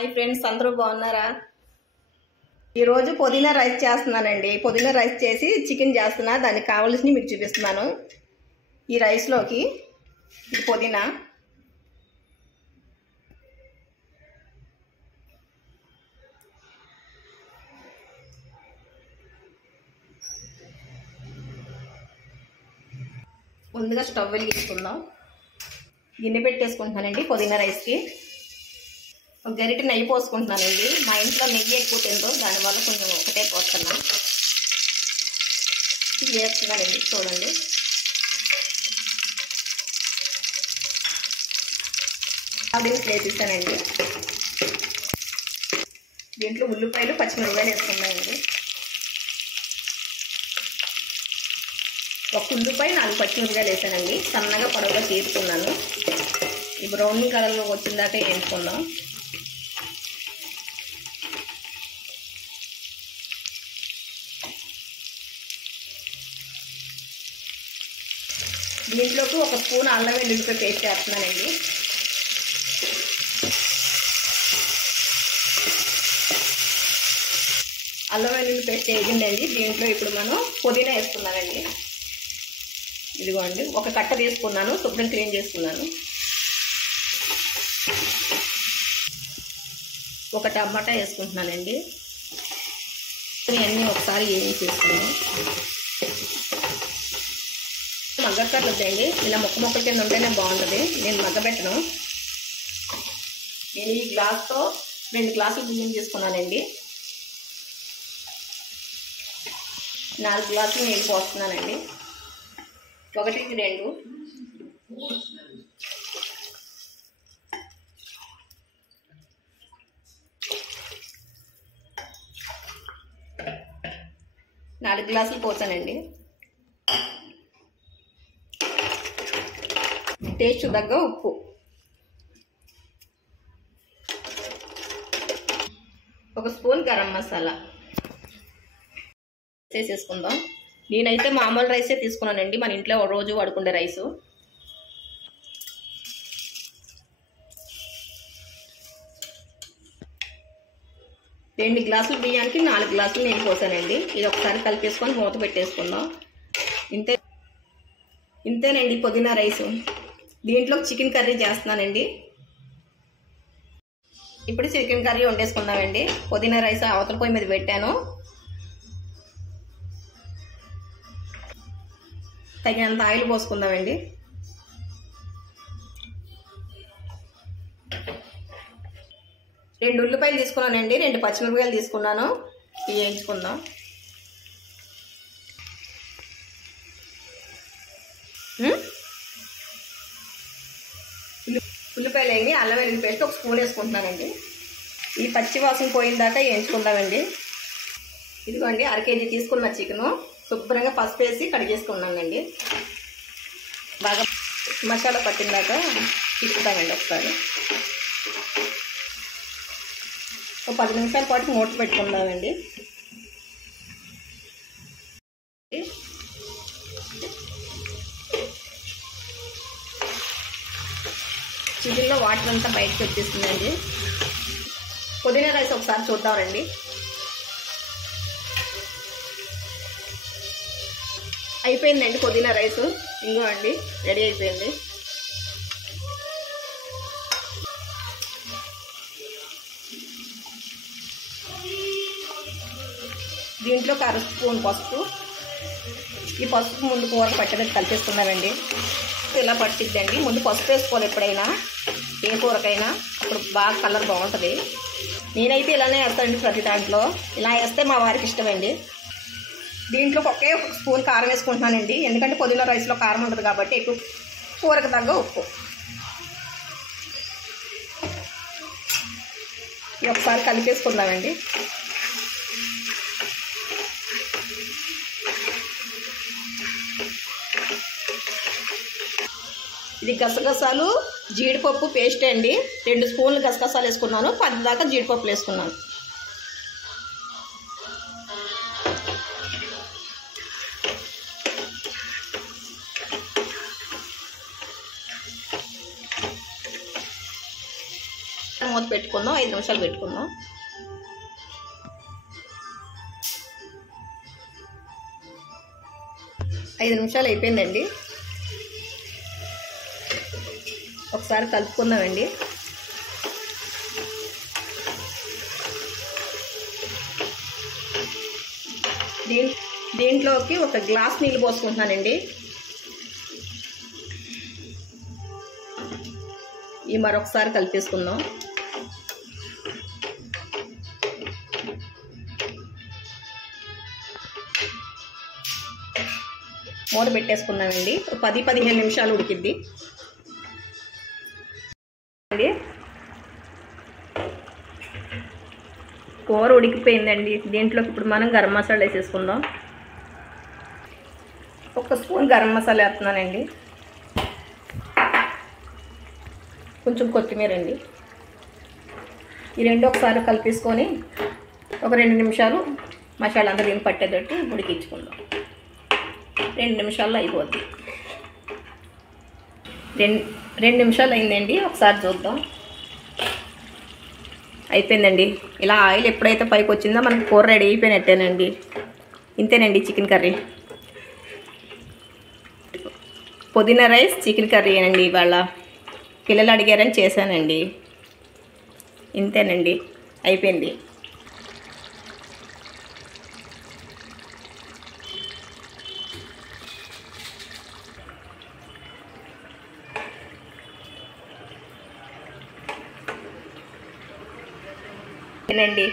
Hi friends, అందరూ బాగున్నారా? ఈరోజు పుదీనా రైస్ చేస్తున్నానండి. పుదీనా రైస్ చేసి చికెన్ చేస్తున్నా. దానికి కావాల్సినవి మీకు చూపిస్తున్నాను. ఈ రైస్లోకి ఇది పుదీనా, ముందుగా స్టవ్ వెలిగించుకుందాం. గిన్నె పెట్టేసుకుంటున్నానండి. పుదీనా రైస్కి ఒక గరిటె నెయ్యి పోసుకుంటున్నానండి. మా ఇంట్లో నెయ్యి ఎక్కువ తింటాం, దానివల్ల కొంచెం ఒకటే పోస్తున్నాం. వేస్తున్నానండి, చూడండి. దీన్ని వేసిస్తానండి. దీంట్లో ఉల్లిపాయలు పచ్చిమిరపకాయలు వేసుకున్నాయండి. ఒక ఉల్లిపాయ 4 పచ్చిమిరపకాయలు వేసానండి. సన్నగా పొడవుగా తీసుకున్నాను. ఈ బ్రౌన్ కలర్లో వచ్చిందాక వేసుకుందాం. దీంట్లోకి ఒక స్పూన్ అల్లం వెల్లుల్లిపాయ పేస్ట్ చేస్తున్నానండి. అల్లం వెల్లుల్లి పేస్ట్ వేగిందండి. దీంట్లో ఇప్పుడు మనం పుదీనా వేసుకున్నానండి. ఇదిగోండి, ఒక కట్ట తీసుకున్నాను, శుభ్రం క్లీన్ చేసుకున్నాను. ఒక టమాటా వేసుకుంటున్నానండి. ఇవన్నీ ఒకసారి వేయించేసుకున్నాం. మగ్గక్కర్లేదండి, ఇలా ముక్కల కింద ఉంటేనే బాగుంటుంది. నేను మగ్గబెట్టను. నేను ఈ గ్లాస్తో 2 గ్లాసులు బియ్యం తీసుకున్నానండి. 4 గ్లాసులు నీళ్ళు పోస్తున్నానండి. 1కి 2. నాలుగు గ్లాసులు పోసానండి. టేస్ట్ తగ్గ ఉప్పు, ఒక స్పూన్ గరం మసాలా వేసేసుకుందాం. నేనైతే మామూలు రైసే తీసుకున్నానండి, మన ఇంట్లో రోజు వాడుకునే రైసు. రెండు గ్లాసుల బియ్యానికి 4 గ్లాసులు నీళ్ళు పోసానండి. ఇది ఒకసారి కలిపేసుకొని మూత పెట్టేసుకుందాం. ఇంతేనండి పుదీనా రైసు. దీంట్లో చికెన్ కర్రీ చేస్తున్నానండి. ఇప్పుడు చికెన్ కర్రీ వండేసుకుందామండి. పుదీనా రైస్ అవతల పొయ్యి మీద పెట్టాను. తగినంత ఆయిల్ పోసుకుందామండి. రెండు ఉల్లిపాయలు తీసుకున్నానండి. 2 పచ్చిమిరపకాయలు తీసుకున్నాను. వేయించుకుందాం. ఉల్లిపాయలు వేగి అల్లం వెల్లుల్లి పేస్ట్ ఒక స్పూన్ వేసుకుంటున్నానండి. ఈ పచ్చి వాసన పోయిన దాకా వేయించుకుందామండి. ఇదిగోండి, 1/2 కేజీ తీసుకున్న చికెను శుభ్రంగా పసుపు వేసి కడిగేసుకున్నానండి. బాగా మసాలా పట్టిన దాకా తిప్పుతామండి. ఒకసారి ఒక 10 నిమిషాల పాటు మూత పెట్టుకుందామండి. చికెన్లో వాటర్ అంతా బయటకు వచ్చేస్తుందండి. పుదీనా రైస్ ఒకసారి చూద్దామండి. అయిపోయిందండి పుదీనా రైస్. ఇంకో అండి, రెడీ అయిపోయింది. దీంట్లో 1/2 స్పూన్ పసుపు. ఈ పసుపు ముందు కూర పట్టడానికి కలిపేసుకున్నామండి. ఇలా పట్టిద్దండి. ముందు పసుపు వేసుకోవాలి ఎప్పుడైనా, ఏ కూరకైనా. అప్పుడు బాగా కలర్ బాగుంటుంది. నేనైతే ఇలానే వేస్తానండి ప్రతి దాంట్లో. ఇలా వేస్తే మా వారికి ఇష్టమండి. దీంట్లో ఒక స్పూన్ కారం వేసుకుంటున్నానండి. ఎందుకంటే పుదీనా రైస్లో కారం ఉంటుంది కాబట్టి ఎక్కువ. కూరకు తగ్గ ఉప్పు. ఇది ఒకసారి కలిపేసుకుందామండి. ఇది గసగసాలు జీడిపప్పు పేస్ట్ అండి. 2 స్పూన్లు గసగసాలు వేసుకున్నాను. 10 దాకా జీడిపప్పులు వేసుకున్నాను. మూత పెట్టుకుందాం, 5 నిమిషాలు పెట్టుకుందాం. ఐదు నిమిషాలు అయిపోయిందండి. ఒకసారి కలుపుకుందామండి. దీంట్లోకి ఒక గ్లాస్ నీళ్ళు పోసుకుంటున్నానండి. ఈ మరొకసారి కలిపేసుకుందాం. మూత పెట్టేసుకుందామండి. 10-15 నిమిషాలు ఉడికిద్ది అండి. కూర ఉడికిపోయిందండి. దీంట్లోకి ఇప్పుడు మనం గరం మసాలా వేసేసుకుందాం. 1 స్పూన్ గరం మసాలా వేస్తున్నానండి. కొంచెం కొత్తిమీర అండి. ఈ రెండు ఒకసారి కలిపేసుకొని ఒక 2 నిమిషాలు మసాలా అంతా దీన్ని పట్టేటట్టు ఉడికించుకుందాం. 2 నిమిషాల్లో అయిపోద్ది. 2 నిమిషాలు అయిందండి. ఒకసారి చూద్దాం. అయిపోయిందండి. ఇలా ఆయిల్ ఎప్పుడైతే పైకి వచ్చిందో మనకి కూర రెడీ అయిపోయినట్టేనండి. ఇంతేనండి చికెన్ కర్రీ. పుదీనా రైస్ చికెన్ కర్రీ అండి. ఇవాళ పిల్లలు అడిగారని చేశానండి. ఇంతేనండి, అయిపోయింది. తినండి.